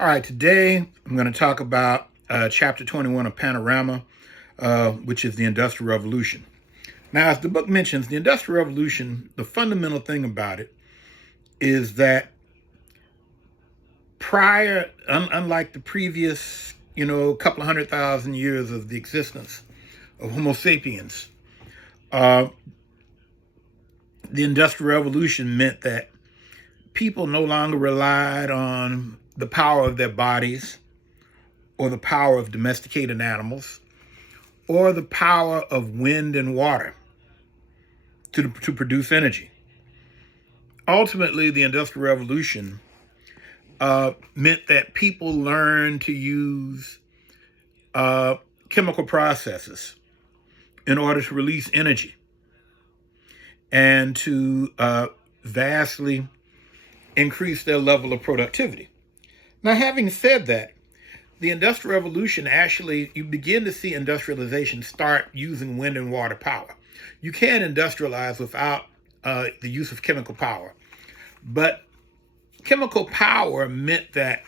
All right, today I'm going to talk about chapter 21 of Panorama, which is the Industrial Revolution. Now, as the book mentions, the Industrial Revolution, the fundamental thing about it is that unlike the previous, couple of 100,000 years of the existence of Homo sapiens, uh, the Industrial Revolution meant that people no longer relied on the power of their bodies or the power of domesticated animals or the power of wind and water to produce energy. Ultimately, the Industrial Revolution meant that people learned to use chemical processes in order to release energy and to vastly increase their level of productivity. Now, having said that, the Industrial Revolution actually, you begin to see industrialization start using wind and water power. You can industrialize without the use of chemical power, but chemical power meant that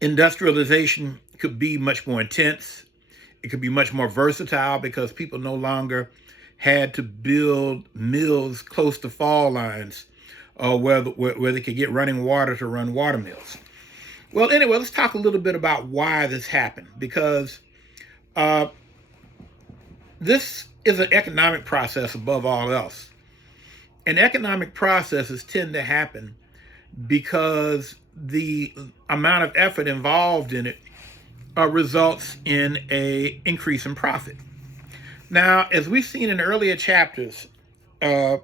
industrialization could be much more intense. It could be much more versatile because people no longer had to build mills close to fall lines where they could get running water to run water mills. Well, anyway, let's talk a little bit about why this happened, because this is an economic process above all else. And economic processes tend to happen because the amount of effort involved in it results in an increase in profit. Now, as we've seen in earlier chapters, the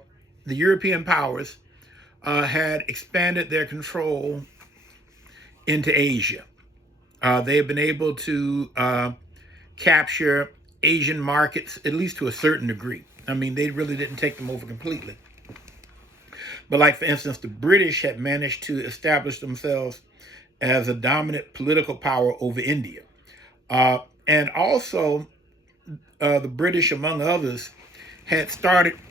European powers had expanded their control into Asia. They have been able to capture Asian markets, at least to a certain degree. I mean, they really didn't take them over completely. But like, for instance, the British had managed to establish themselves as a dominant political power over India. And also, the British, among others, had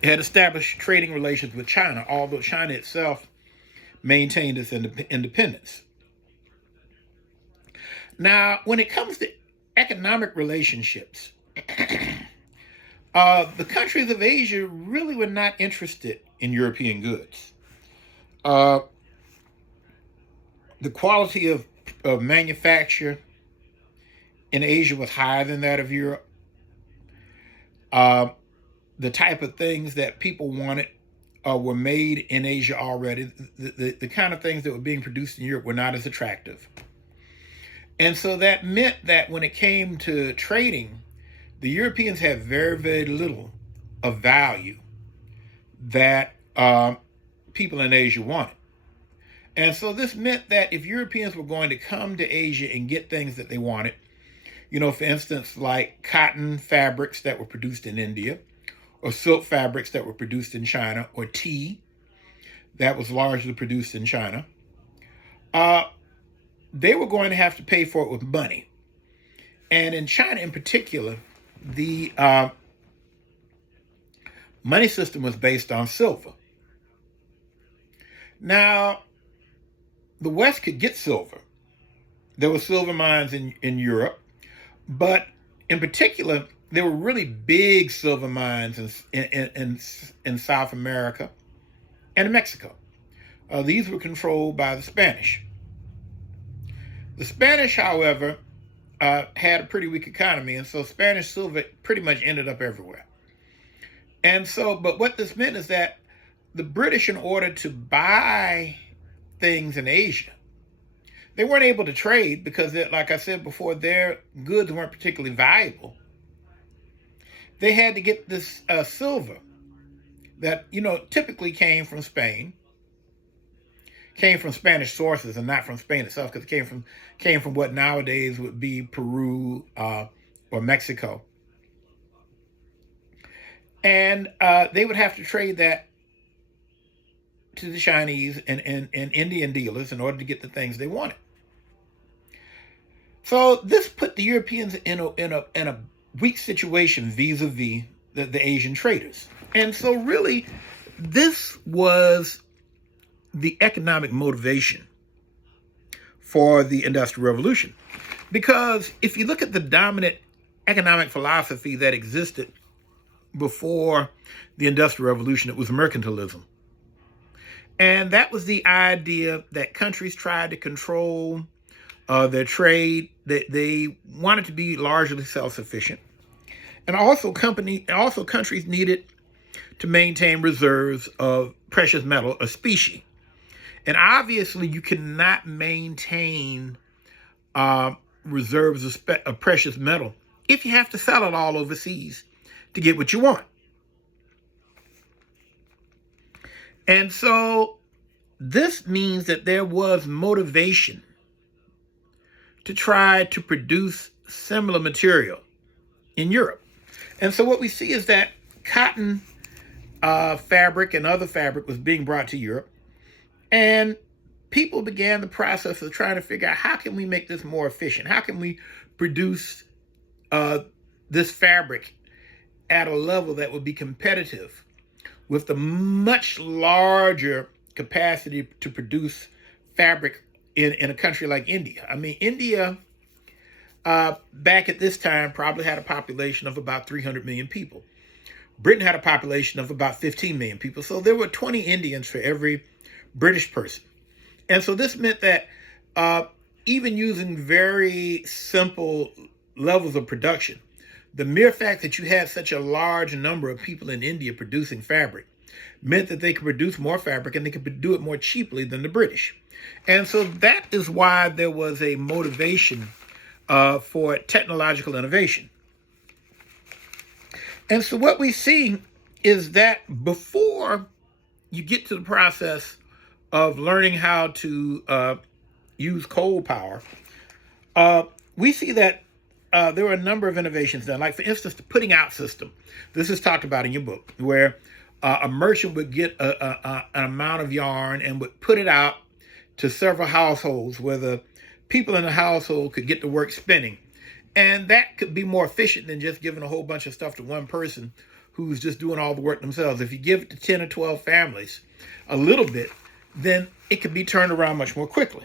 established trading relations with China, although China itself maintained its independence. Now, when it comes to economic relationships, the countries of Asia really were not interested in European goods. The quality of manufacture in Asia was higher than that of Europe. The type of things that people wanted were made in Asia already. The kind of things that were being produced in Europe were not as attractive. And so that meant that when it came to trading, the Europeans had very, very little of value that people in Asia wanted. And so this meant that if Europeans were going to come to Asia and get things that they wanted, for instance, like cotton fabrics that were produced in India, or silk fabrics that were produced in China, or tea that was largely produced in China, they were going to have to pay for it with money. And in China in particular, the money system was based on silver. Now, the West could get silver. There were silver mines in Europe, but in particular, there were really big silver mines in South America and Mexico. These were controlled by the Spanish. The Spanish, however, had a pretty weak economy, and so Spanish silver pretty much ended up everywhere. And so, but what this meant is that the British, in order to buy things in Asia, they weren't able to trade because, like I said before, their goods weren't particularly valuable. They had to get this silver that, typically came from Spain, came from Spanish sources and not from Spain itself, because it came from what nowadays would be Peru or Mexico. And they would have to trade that to the Chinese and Indian dealers in order to get the things they wanted. So this put the Europeans in a weak situation vis-a-vis the Asian traders. And so really, this was the economic motivation for the Industrial Revolution. Because if you look at the dominant economic philosophy that existed before the Industrial Revolution, it was mercantilism. And that was the idea that countries tried to control their trade, that they wanted to be largely self-sufficient. And also countries needed to maintain reserves of precious metal, a specie. And obviously you cannot maintain reserves of precious metal if you have to sell it all overseas to get what you want. And so this means that there was motivation to try to produce similar material in Europe. And so what we see is that cotton fabric and other fabric was being brought to Europe, and people began the process of trying to figure out, how can we make this more efficient? How can we produce this fabric at a level that would be competitive with the much larger capacity to produce fabric in a country like India? I mean, India back at this time probably had a population of about 300 million people. Britain had a population of about 15 million people. So there were 20 Indians for every British person. And so this meant that even using very simple levels of production, the mere fact that you had such a large number of people in India producing fabric meant that they could produce more fabric, and they could do it more cheaply than the British. And so that is why there was a motivation for technological innovation. And so what we see is that before you get to the process of learning how to use coal power, we see that there were a number of innovations done. Like, for instance, the putting out system. This is talked about in your book, where a merchant would get an amount of yarn and would put it out to several households, where the people in the household could get to work spinning. And that could be more efficient than just giving a whole bunch of stuff to one person who's just doing all the work themselves. If you give it to 10 or 12 families a little bit, then it could be turned around much more quickly.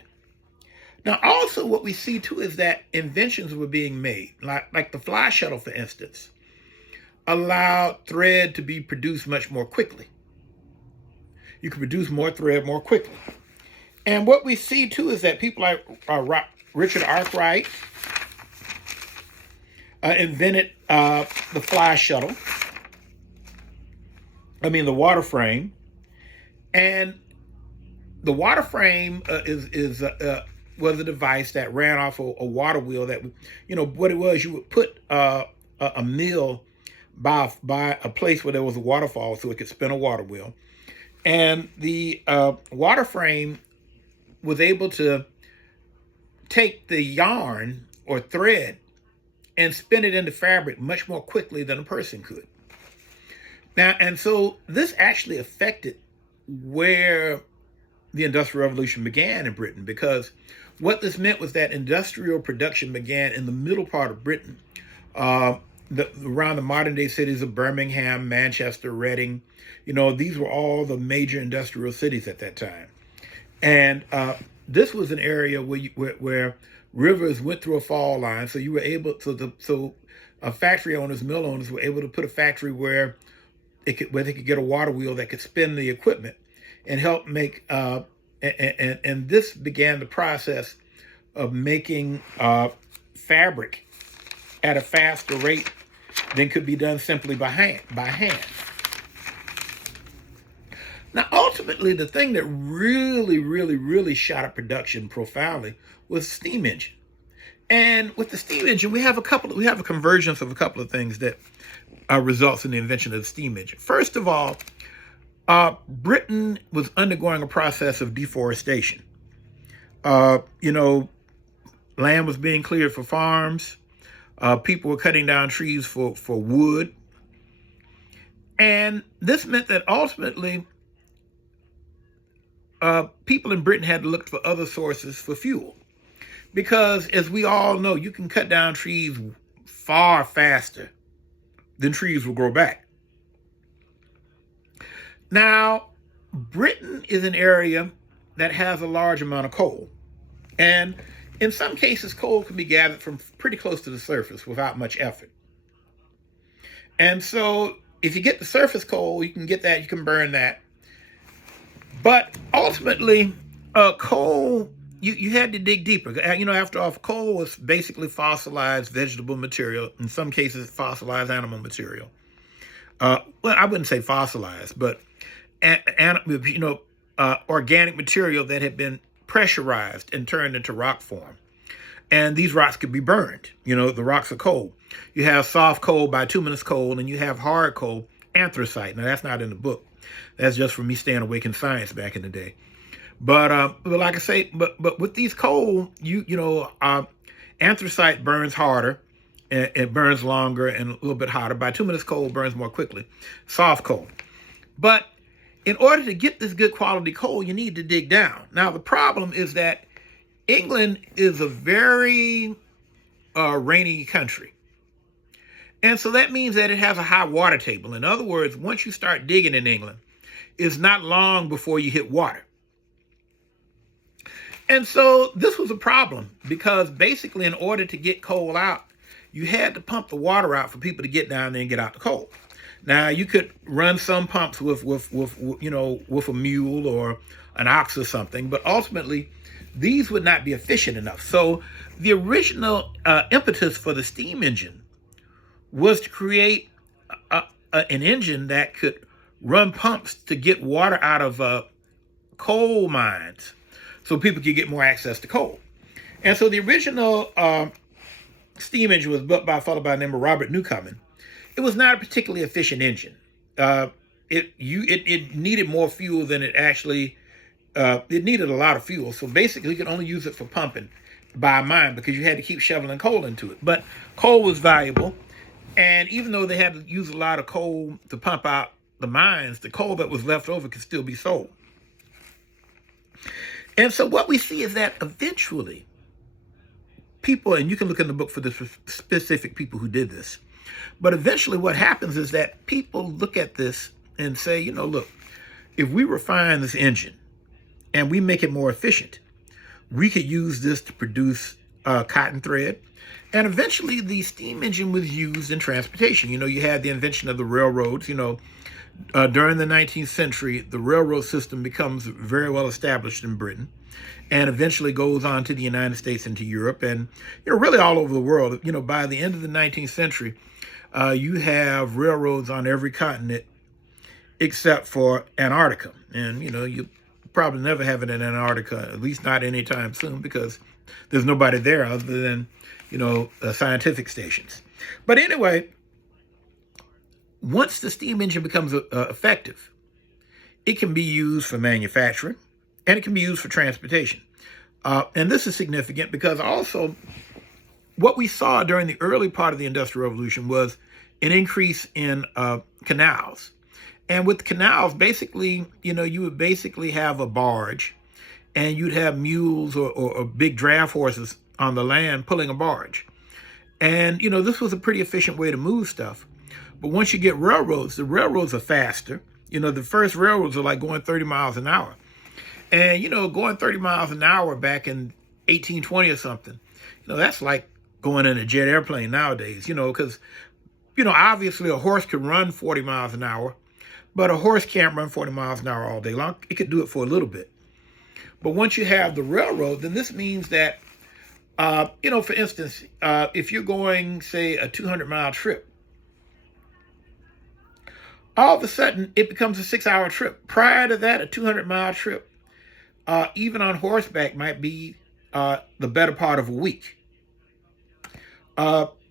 Now, also what we see too is that inventions were being made, like the fly shuttle, for instance, allowed thread to be produced much more quickly. You can produce more thread more quickly. And what we see too is that people like Richard Arkwright invented the fly shuttle. The water frame. And the water frame was a device that ran off a water wheel that, what it was, you would put a mill by a place where there was a waterfall so it could spin a water wheel. And the water frame was able to take the yarn or thread and spin it into fabric much more quickly than a person could. Now, and so this actually affected where the Industrial Revolution began in Britain, because what this meant was that industrial production began in the middle part of Britain, around the modern day cities of Birmingham, Manchester, Reading. These were all the major industrial cities at that time. And this was an area where rivers went through a fall line, so you were able so factory owners, mill owners were able to put a factory where they could get a water wheel that could spin the equipment and help make and this began the process of making fabric at a faster rate than could be done simply by hand. Now, ultimately, the thing that really shot up production profoundly was the steam engine. And with the steam engine, we have a convergence of a couple of things that results in the invention of the steam engine. First of all, Britain was undergoing a process of deforestation. Land was being cleared for farms. People were cutting down trees for wood. And this meant that ultimately, people in Britain had to look for other sources for fuel. Because, as we all know, you can cut down trees far faster than trees will grow back. Now, Britain is an area that has a large amount of coal. And in some cases, coal can be gathered from pretty close to the surface without much effort. And so if you get the surface coal, you can get that, you can burn that. But ultimately, coal, you had to dig deeper. After all, coal was basically fossilized vegetable material, in some cases fossilized animal material. Well, I wouldn't say fossilized, but organic material that had been pressurized and turned into rock form. And these rocks could be burned. The rocks are coal. You have soft coal, bituminous coal, and you have hard coal, anthracite. Now, that's not in the book. That's just from me staying awake in science back in the day. But like I say, but with these coal, anthracite burns harder, and it burns longer and a little bit hotter. Bituminous coal burns more quickly. Soft coal. But in order to get this good quality coal, you need to dig down. Now, the problem is that England is a very rainy country. And so that means that it has a high water table. In other words, once you start digging in England, it's not long before you hit water. And so this was a problem because basically in order to get coal out, you had to pump the water out for people to get down there and get out the coal. Now, you could run some pumps with a mule or an ox or something, but ultimately these would not be efficient enough. So the original impetus for the steam engine was to create an engine that could run pumps to get water out of coal mines so people could get more access to coal. And so the original steam engine was built by a fellow by the name of Robert Newcomen. It was not a particularly efficient engine. It needed more fuel than it actually, it needed a lot of fuel. So basically you could only use it for pumping by a mine because you had to keep shoveling coal into it. But coal was valuable. And even though they had to use a lot of coal to pump out the mines, the coal that was left over could still be sold. And so what we see is that eventually people, and you can look in the book for the specific people who did this, but eventually what happens is that people look at this and say, look, if we refine this engine and we make it more efficient, we could use this to produce cotton thread. And eventually the steam engine was used in transportation. You had the invention of the railroads. During the 19th century, the railroad system becomes very well established in Britain and eventually goes on to the United States and to Europe and, really all over the world. By the end of the 19th century, you have railroads on every continent except for Antarctica. And, you probably never have it in Antarctica, at least not anytime soon, because there's nobody there other than, scientific stations. But anyway, once the steam engine becomes effective, it can be used for manufacturing and it can be used for transportation. And this is significant because also what we saw during the early part of the Industrial Revolution was an increase in canals. And with canals, basically, you would basically have a barge and you'd have mules or big draft horses on the land pulling a barge. And, this was a pretty efficient way to move stuff. But once you get railroads, the railroads are faster. The first railroads are like going 30 miles an hour. And, going 30 miles an hour back in 1820 or something, that's like going in a jet airplane nowadays, because, obviously a horse could run 40 miles an hour, but a horse can't run 40 miles an hour all day long. It could do it for a little bit. But once you have the railroad, then this means that, for instance, if you're going, say, a 200-mile trip, all of a sudden it becomes a 6-hour trip. Prior to that, a 200-mile trip, even on horseback, might be the better part of a week.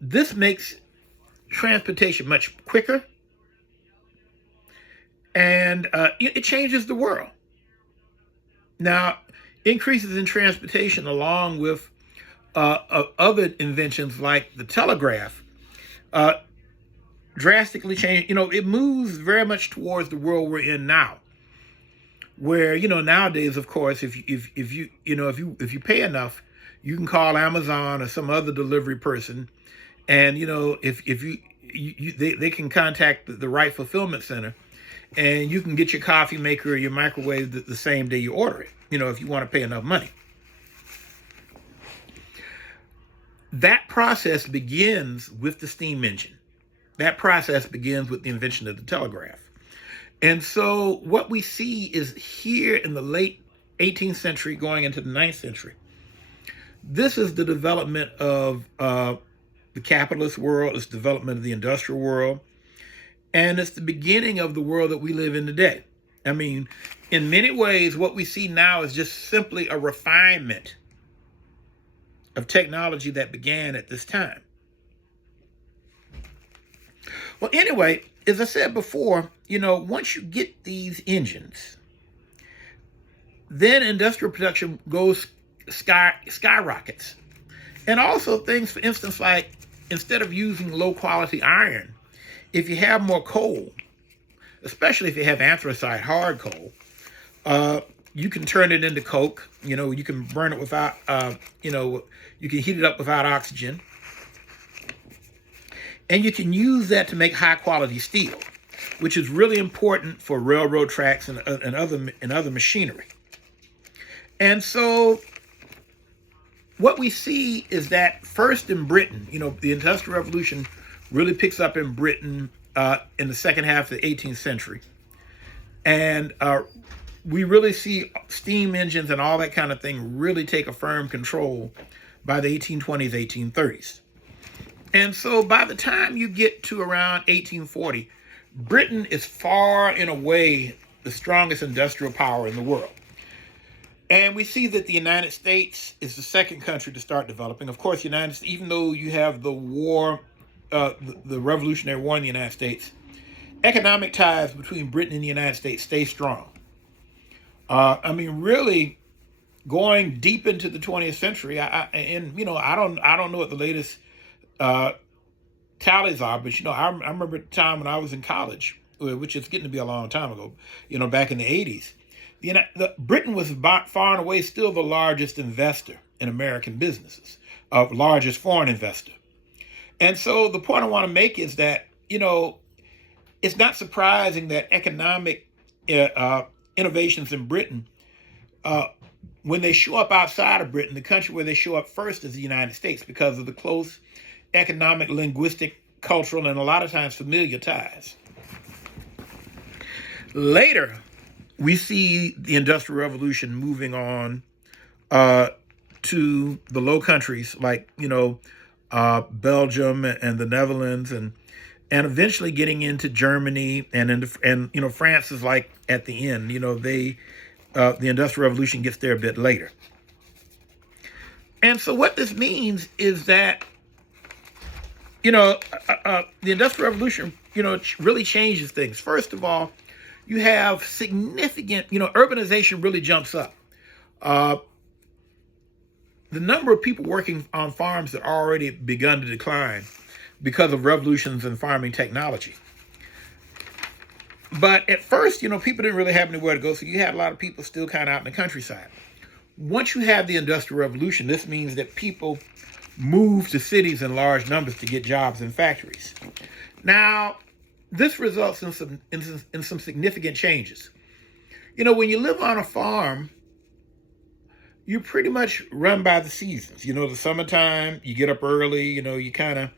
This makes transportation much quicker, and it changes the world. Now, increases in transportation along with other inventions like the telegraph drastically change. It moves very much towards the world we're in now, where nowadays, of course, if you pay enough, you can call Amazon or some other delivery person, and they can contact the right fulfillment center, and you can get your coffee maker or your microwave the same day you order it. If you want to pay enough money. That process begins with the steam engine. That process begins with the invention of the telegraph. And so what we see is here in the late 18th century going into the 9th century, this is the development of the capitalist world, it's the development of the industrial world, and it's the beginning of the world that we live in today. I mean, in many ways, what we see now is just simply a refinement of technology that began at this time. Well, anyway, as I said before, once you get these engines, then industrial production goes skyrockets. And also things, for instance, like instead of using low quality iron, if you have more coal, especially if you have anthracite hard coal, you can turn it into coke. You can burn it without, you can heat it up without oxygen. And you can use that to make high quality steel, which is really important for railroad tracks and other machinery. And so what we see is that first in Britain, the Industrial Revolution really picks up in Britain in the second half of the 18th century. And we really see steam engines and all that kind of thing really take a firm control by the 1820s, 1830s. And so by the time you get to around 1840, Britain is far and away the strongest industrial power in the world. And we see that the United States is the second country to start developing. Of course, United States, even though you have the war, the Revolutionary War in the United States, economic ties between Britain and the United States stay strong. Really going deep into the 20th century, I don't know what the latest tallies are, but I remember the time when I was in college, which is getting to be a long time ago, back in the 80s. Britain was far and away still the largest investor in American businesses, largest foreign investor. And so the point I want to make is that, it's not surprising that economic innovations in Britain, when they show up outside of Britain, the country where they show up first is the United States because of the close economic, linguistic, cultural, and a lot of times familiar ties. Later, we see the Industrial Revolution moving on to the Low Countries like, Belgium and the Netherlands, and eventually getting into Germany and France is like at the end. The Industrial Revolution gets there a bit later. And so what this means is that the Industrial Revolution, really changes things. First of all, you have significant, urbanization really jumps up. The number of people working on farms that already begun to decline because of revolutions in farming technology. But at first, people didn't really have anywhere to go, so you had a lot of people still kind of out in the countryside. Once you have the Industrial Revolution, this means that people move to cities in large numbers to get jobs in factories. Now, this results in some significant changes. When you live on a farm, you pretty much run by the seasons. The summertime, you get up early, you kind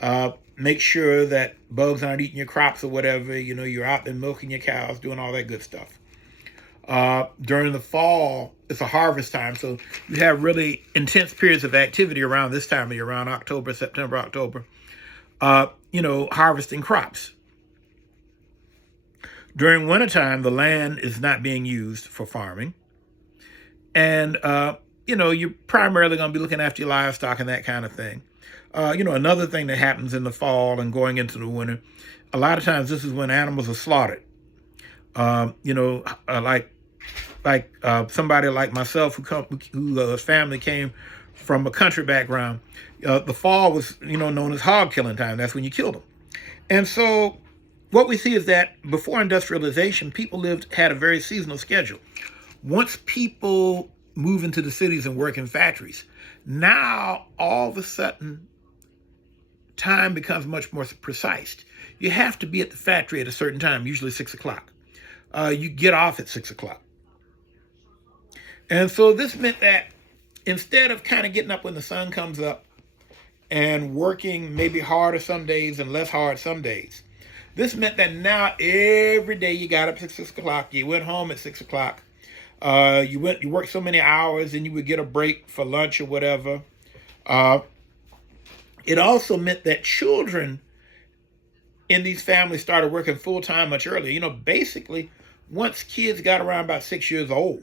of make sure that bugs aren't eating your crops or whatever. You're out there milking your cows, doing all that good stuff. During the fall, it's a harvest time, so you have really intense periods of activity around this time of year, around September, October, harvesting crops. During wintertime, the land is not being used for farming. And, you're primarily going to be looking after your livestock and that kind of thing. Another thing that happens in the fall and going into the winter, a lot of times this is when animals are slaughtered. Like somebody like myself whose family came from a country background, the fall was, known as hog killing time. That's when you killed them. And so what we see is that before industrialization, people had a very seasonal schedule. Once people move into the cities and work in factories, now all of a sudden time becomes much more precise. You have to be at the factory at a certain time, usually 6 o'clock. You get off at 6 o'clock. And so this meant that instead of kind of getting up when the sun comes up and working maybe harder some days and less hard some days. This meant that now every day you got up at 6 o'clock, you went home at 6 o'clock, you worked so many hours, and you would get a break for lunch or whatever. Uh, it also meant that children in these families started working full time much earlier. You know, basically, once kids got around about 6 years old,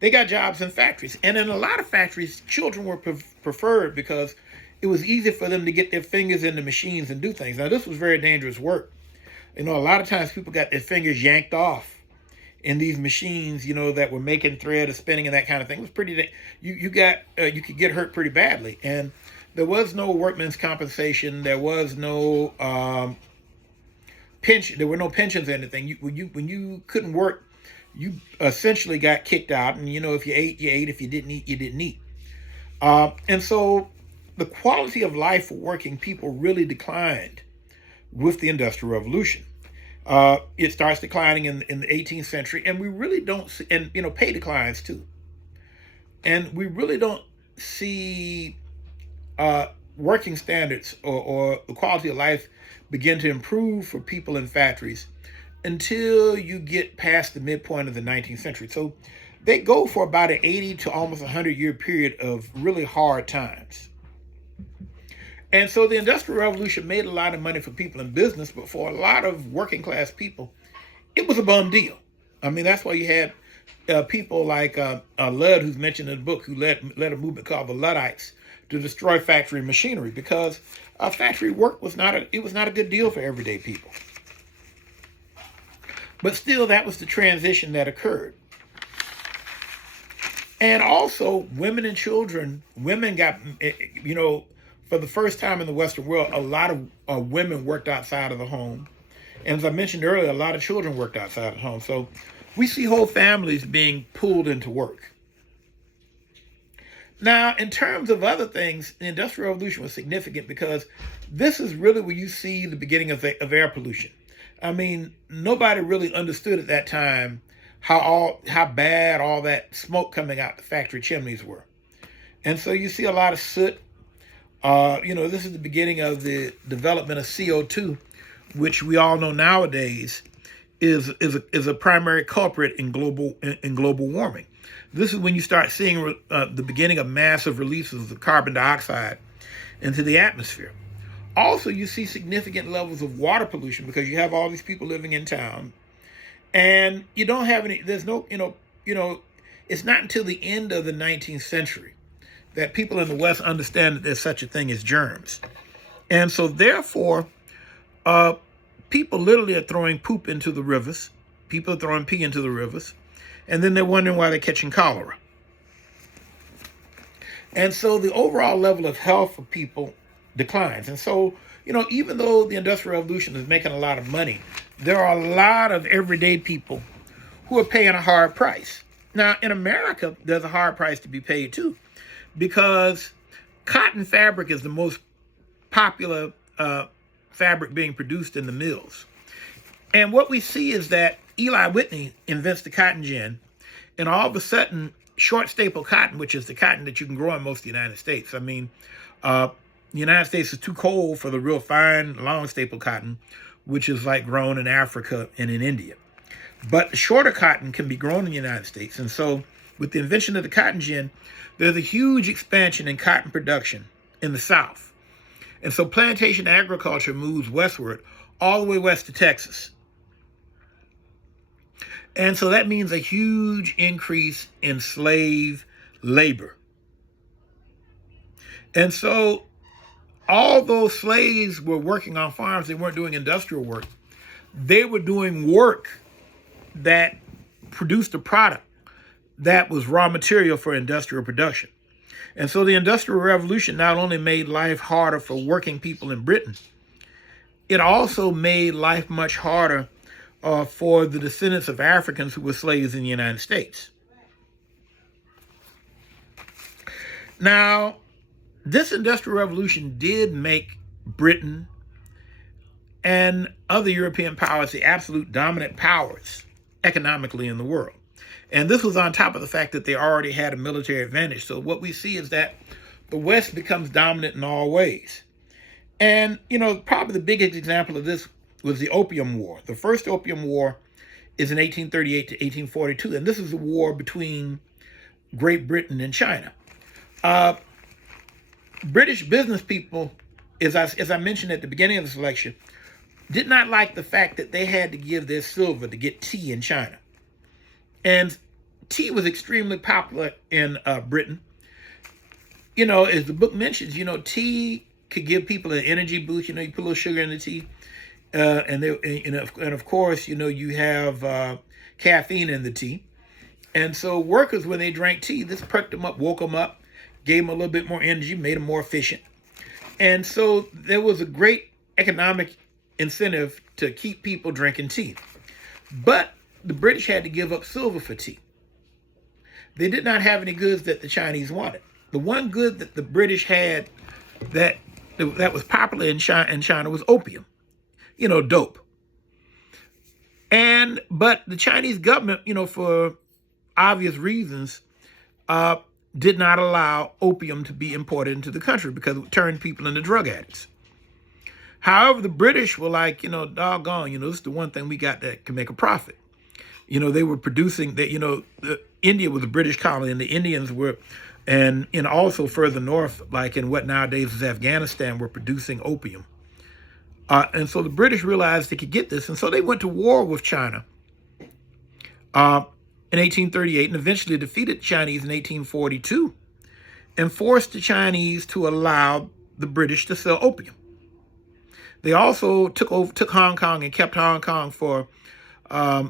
they got jobs in factories. And in a lot of factories, children were preferred because it was easy for them to get their fingers in the machines and do things. Now, this was very dangerous work. You know, a lot of times people got their fingers yanked off in these machines, you know, that were making thread or spinning and that kind of thing. It was pretty, you could get hurt pretty badly. And there was no workman's compensation. There was no pension. There were no pensions or anything. When you couldn't work, you essentially got kicked out. And, you know, if you ate, you ate. If you didn't eat, you didn't eat. And so the quality of life for working people really declined with the Industrial Revolution. It starts declining in the 18th century, and we really don't see, and, you know, pay declines too. And we really don't see working standards or the quality of life begin to improve for people in factories until you get past the midpoint of the 19th century. So they go for about an 80 to almost 100-year period of really hard times. And so the Industrial Revolution made a lot of money for people in business, but for a lot of working class people, it was a bum deal. I mean, that's why you had people like Ludd, who's mentioned in the book, who led a movement called the Luddites to destroy factory machinery, because factory work was not a good deal for everyday people. But still, that was the transition that occurred. And also, women and children, women got, you know, for the first time in the Western world, a lot of women worked outside of the home. And as I mentioned earlier, a lot of children worked outside of the home. So we see whole families being pulled into work. Now, in terms of other things, the Industrial Revolution was significant because this is really where you see the beginning of air pollution. I mean, nobody really understood at that time how bad all that smoke coming out the factory chimneys were. And so you see a lot of soot. You know, this is the beginning of the development of CO2, which we all know nowadays is a primary culprit in global warming. This is when you start seeing the beginning of massive releases of carbon dioxide into the atmosphere. Also, you see significant levels of water pollution because you have all these people living in town, and you don't have any. There's no, it's not until the end of the 19th century that people in the West understand that there's such a thing as germs. And so therefore, people literally are throwing poop into the rivers. People are throwing pee into the rivers. And then they're wondering why they're catching cholera. And so the overall level of health for people declines. And so, you know, even though the Industrial Revolution is making a lot of money, there are a lot of everyday people who are paying a hard price. Now, in America, there's a hard price to be paid too, because cotton fabric is the most popular fabric being produced in the mills. And what we see is that Eli Whitney invents the cotton gin, and all of a sudden, short staple cotton, which is the cotton that you can grow in most of the United States. I mean, the United States is too cold for the real fine, long staple cotton, which is like grown in Africa and in India. But the shorter cotton can be grown in the United States. And so with the invention of the cotton gin, there's a huge expansion in cotton production in the South. And so plantation agriculture moves westward, all the way west to Texas. And so that means a huge increase in slave labor. And so all those slaves were working on farms. They weren't doing industrial work. They were doing work that produced a product that was raw material for industrial production. And so the Industrial Revolution not only made life harder for working people in Britain, it also made life much harder for the descendants of Africans who were slaves in the United States. Now, this Industrial Revolution did make Britain and other European powers the absolute dominant powers economically in the world. And this was on top of the fact that they already had a military advantage. So what we see is that the West becomes dominant in all ways. And, probably the biggest example of this was the Opium War. The first Opium War is in 1838 to 1842, and this is the war between Great Britain and China. British business people, as I mentioned at the beginning of this lecture, did not like the fact that they had to give their silver to get tea in China. And tea was extremely popular in Britain. As the book mentions, tea could give people an energy boost. You put a little sugar in the tea. And of course, you have caffeine in the tea. And so workers, when they drank tea, this perked them up, woke them up, gave them a little bit more energy, made them more efficient. And so there was a great economic incentive to keep people drinking tea. But the British had to give up silver for tea. They did not have any goods that the Chinese wanted. The one good that the British had that was popular in China was opium, dope. But the Chinese government, for obvious reasons, did not allow opium to be imported into the country because it would turn people into drug addicts. However, the British were like, doggone, this is the one thing we got that can make a profit. They were producing that, India was a British colony, and the Indians were, and also further north, like in what nowadays is Afghanistan, were producing opium. And so the British realized they could get this, and so they went to war with China in 1838 and eventually defeated the Chinese in 1842 and forced the Chinese to allow the British to sell opium. They also took Hong Kong and kept Hong Kong for, I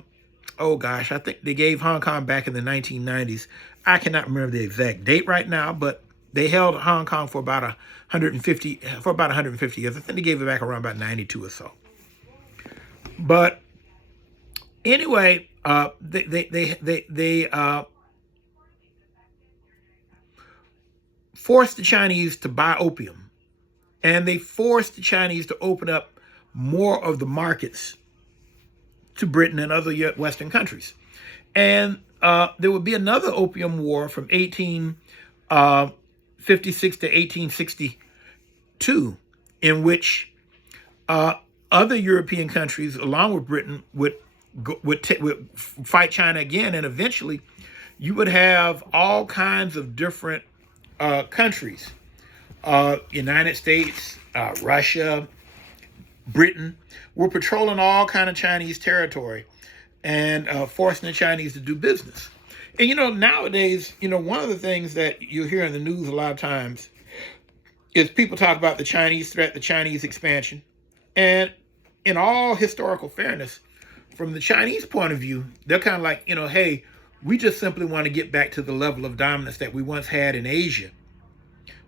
think they gave Hong Kong back in the 1990s. I cannot remember the exact date right now, but they held Hong Kong for about 150 years. I think they gave it back around about 92 or so. But anyway, they forced the Chinese to buy opium, and they forced the Chinese to open up more of the markets to Britain and other Western countries. And there would be another opium war from 1856 to 1862, in which other European countries, along with Britain, would fight China again, and eventually you would have all kinds of different countries, United States, Russia, Britain, were patrolling all kind of Chinese territory and forcing the Chinese to do business. And nowadays, one of the things that you hear in the news a lot of times is people talk about the Chinese threat, the Chinese expansion. And in all historical fairness, from the Chinese point of view, they're kind of like, hey, we just simply want to get back to the level of dominance that we once had in Asia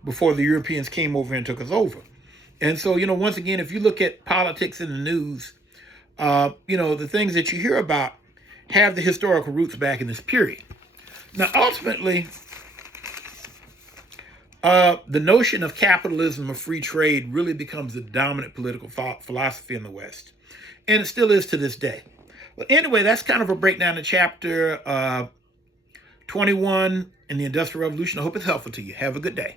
before the Europeans came over and took us over. And so, once again, if you look at politics in the news, the things that you hear about have the historical roots back in this period. Now, ultimately, the notion of capitalism or free trade really becomes the dominant political philosophy in the West. And it still is to this day. Well, anyway, that's kind of a breakdown of chapter 21 in the Industrial Revolution. I hope it's helpful to you. Have a good day.